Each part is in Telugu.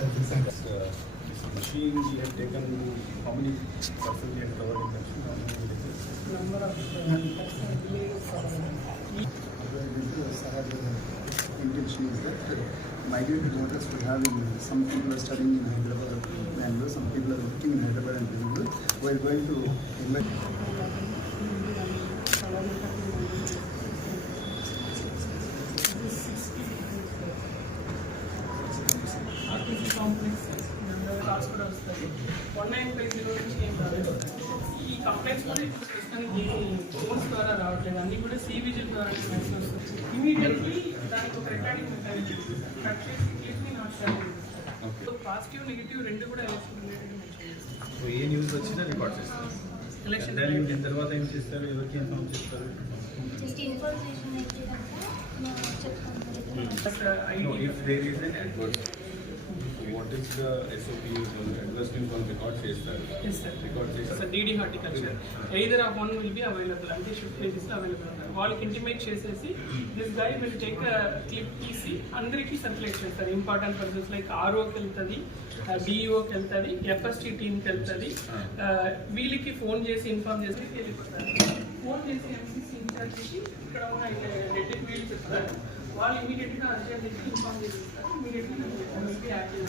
uh, machine we have taken, how many percent we have covered in that? number of intention is that migrant voters we have in, some people are studying in Hyderabad Bangalore, some people are working in Hyderabad and Bangalore. We are going to invite cars కూడా వస్తాయి వన్ నైన్ ఫైవ్ జీరో నుంచి ఏం రాలేదు ఈ కంప్లైంట్స్ కూడా ఇప్పుడు ప్రస్తుతానికి ఫోన్స్ ద్వారా రావట్లేదు అన్ని కూడా సి విజిల్ ద్వారా మెసేజ్ వస్తుంది ఇమీడియట్లీ దానికి ఒక రికార్డింగ్ మెకానిజం కట్ చేసి క్లిప్ని నాట్ పాజిటివ్ నెగిటివ్ రెండు కూడా ఎలక్షన్ రిలేటెడ్ మెన్షన్ చేస్తాం సో ఏ న్యూస్ వచ్చినా రికార్డ్ చేస్తారు ఎలక్షన్ దాని దీని తర్వాత ఏం చేస్తారు ఎవరికి ఇన్ఫార్మ్ చేస్తారు జస్ట్ ఇన్ఫర్మేషన్ ఇచ్చేదాకా చెప్తాను No, if there is an the SOP, adverse news on record చేస్తారు. రికార్డ్ చేస్తారు డీడీ హార్టికల్చర్ ఎయిదర్ ఆ వన్ విల్ బి అవైలబుల్ అంటే షిఫ్ట్ ప్లేసెస్ అవైలబుల్ ఉన్నాయి వాళ్ళకి ఇంటిమేట్ చేసేసి this guy will take clip తీసి అందరికీ సర్క్యులేట్ చేస్తారు. ఇంపార్టెంట్ పర్సన్స్ లైక్ ఆర్ఓకి వెళ్తుంది డిఈఓకి వెళ్తుంది ఎఫ్ఎస్టీ టీమ్కి వెళ్తుంది. వీళ్ళకి ఫోన్ చేసి ఇన్ఫార్మ్ చేసి వెళ్ళిపోతారు. ఫోన్ చేసి ఎంసీసీ ఇన్ఛార్జ్కి ఇక్కడ ఉన్న రెడ్డి వీళ్ళు చెప్తారు. వాళ్ళు ఇమీడియట్గా అర్జెంట్కి ఇన్ఫార్మ్ చేస్తారు ఇమీడియట్గా active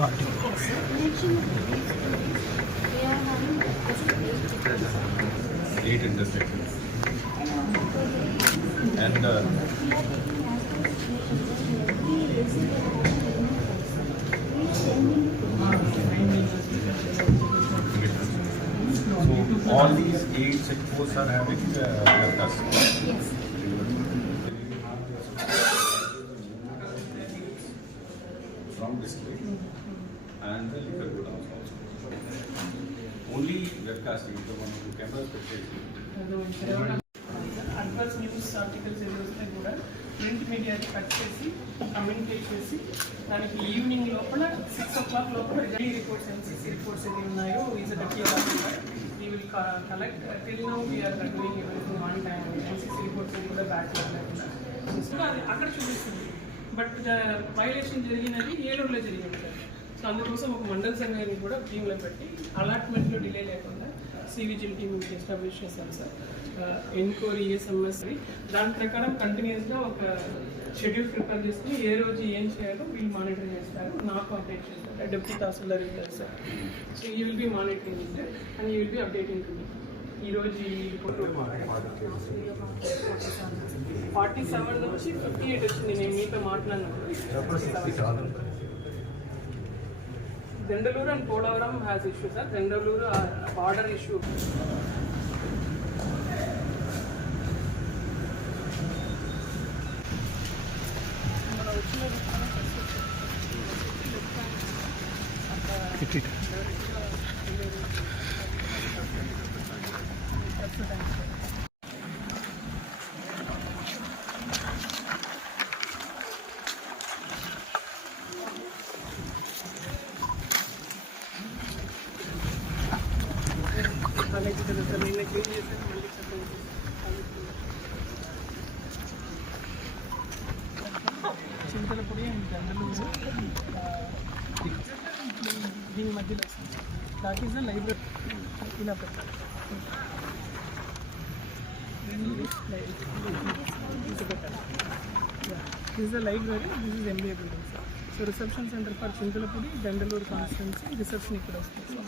party. Eight intersections. And uh, so all these eight checkposts are having uh. Yes. And the కూడా ఓన్లీ వెబ్కాస్టింగ్ Only మనం the పెట్టేసి అడ్వర్స్ న్యూస్ ఆర్టికల్స్ ఏది వస్తే కూడా ప్రింట్ మీడియాకి కట్ చేసి కమ్యూనికేట్ చేసి దానికి ఈవినింగ్ లోపల సిక్స్ ఓ క్లాక్ లోపల డైలీ రిపోర్ట్స్ ఎంసీసీ రిపోర్ట్స్ ఏది ఉన్నాయో is deputy we will collect till now we're doing everything time MCC reports ఏది కూడా బ్యాక్ లేకుండా. సో అది అక్కడ చూపిస్తుంది. బట్ వైలేషన్ జరిగినది ఏలూరులో జరిగి ఉంటుంది సో అందుకోసం ఒక మండల సంఘాన్ని కూడా టీంలో పెట్టి అలాట్మెంట్లో డిలే లేకుండా సివిజిల్ టీమ్ ఎస్టాబ్లిష్ చేశారు సార్. ఎన్క్వైరీ ఏఎస్ఎంఎస్ దాని ప్రకారం కంటిన్యూస్గా ఒక షెడ్యూల్ ప్రిపేర్ చేసుకుని ఏ రోజు ఏం చేయాలో వీళ్ళు మానిటర్ చేస్తారు. నాకు అప్డేట్ చేస్తారు. డెప్యూటీ తహసీల్దార్ ఉంటారు sir. So you will be monitoring it and you will be updating to me ఈ రోజు ఈ రిపోర్ట్ ఫార్టీ సెవెన్ నుంచి ఫిఫ్టీ ఎయిట్ వచ్చింది. నేను మీతో మాట్లాడినప్పుడు. Denduluru and Polavaram has issue sir Denduluru border issue అలాగే చింతలపూడి అండ్ దండలూరు దీని మధ్యలో దాట్ ఈస్ ద లైబ్రరీ. ఇలా పెట్టాలి. This the library this is MBA building sir so reception centre for Chintalapudi Dendaluru constituency reception ఇక్కడ వస్తుంది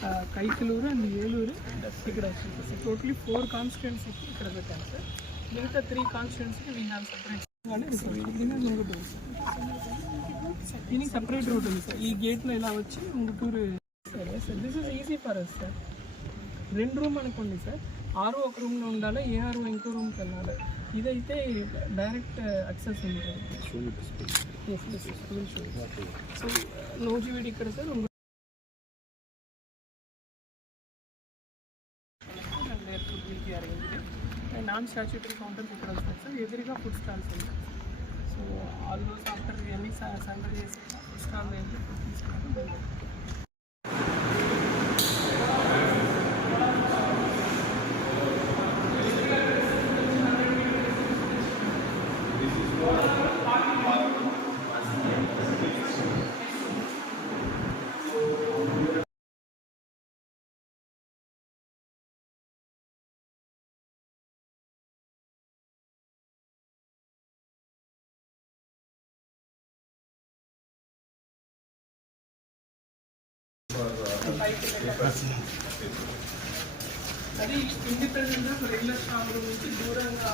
సార్ కైకలూరు అండ్ ఏలూరు ఇక్కడ వస్తుంది సార్ టోటలీ ఫోర్ కాన్స్టిట్యున్సీకి ఇక్కడ పెట్టాను సార్ మిగతా త్రీ కాన్స్టిట్యున్సీకి వీ హ్యావ్ సపరేట్ దీనికి సపరేట్ రూట్ ఉంది సార్ ఈ గేట్లో ఇలా వచ్చి ఉంగుటూరు సరే sir this is easy for us sir రెండు రూమ్ అనుకోండి సార్ ఆరు ఒక రూమ్లో ఉండాలి ఏ ఆరు ఇంకో రూమ్కి వెళ్ళాలి ఇదైతే డైరెక్ట్ అక్సెస్ ఉంటుంది ఎస్ ఎస్ సో నోజివీడి ఇక్కడ సార్ నాన్ స్టాచ్యూటరీ కౌంటర్స్ ఇక్కడ వస్తాయి. సార్ ఎదురుగా ఫుడ్ స్టాల్స్ ఉంటాయి. సో ఆల్మోస్ట్ ఆఫ్టర్ ఇవన్నీ సందడి చేసి ఫుడ్ స్టాల్ ఫుడ్ తీసుకుంటాం అది ఇండిపెండెంట్ రెగ్యులర్ షాప్ నుంచి దూరంగా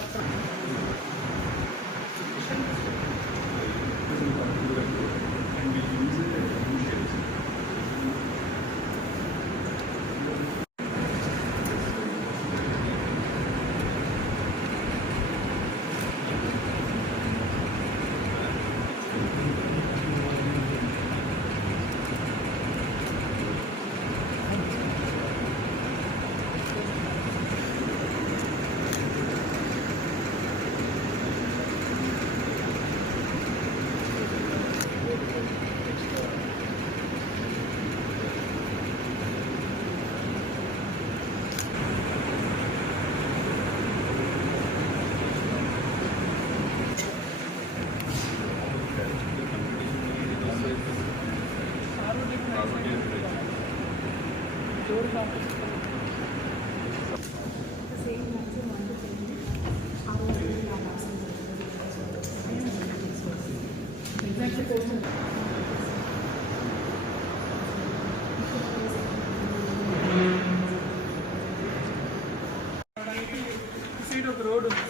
సీట్ ఒక రోడ్డు ఉంది.